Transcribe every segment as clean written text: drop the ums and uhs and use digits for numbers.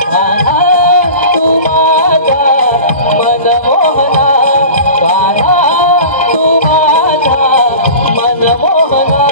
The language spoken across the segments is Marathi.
कान्हा तू माझा मनमोहना कान्हा तू माझा मनमोहना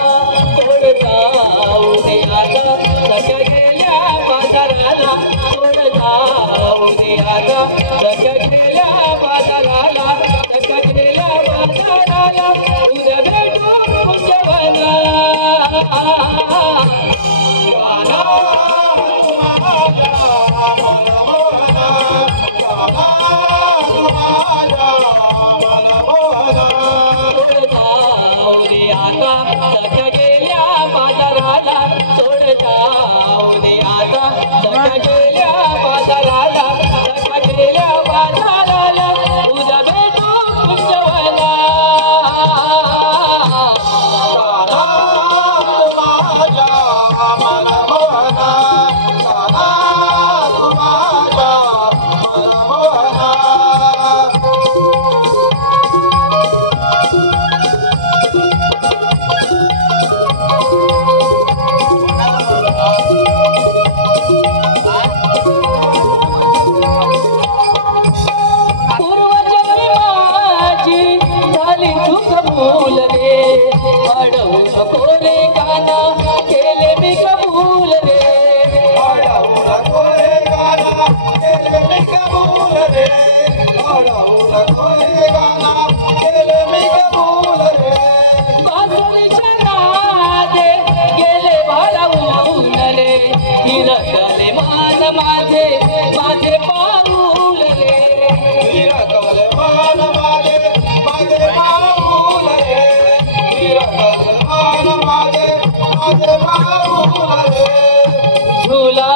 झूला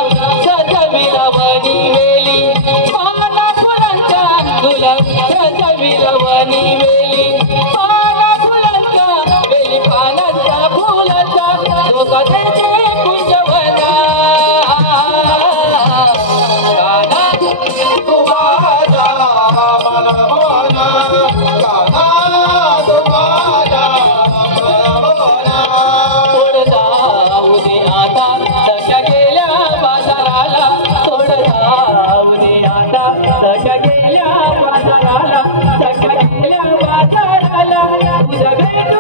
सजविला वनी वेली पाला फुलांचा झूला सजविला वनी वेली पाला फुलांचा वेली पानांचा फुलांचा धोका देते कुंजवना कान्हा तू माझा मनमोहना कान्हा तू माझा मनमोहना सोडता उदे आता तशा गेल्या बाजाराला सोडता उदे आता तशा गेल्या बाजाराला तशा गेल्या बाजाराला तुझ्या भेटू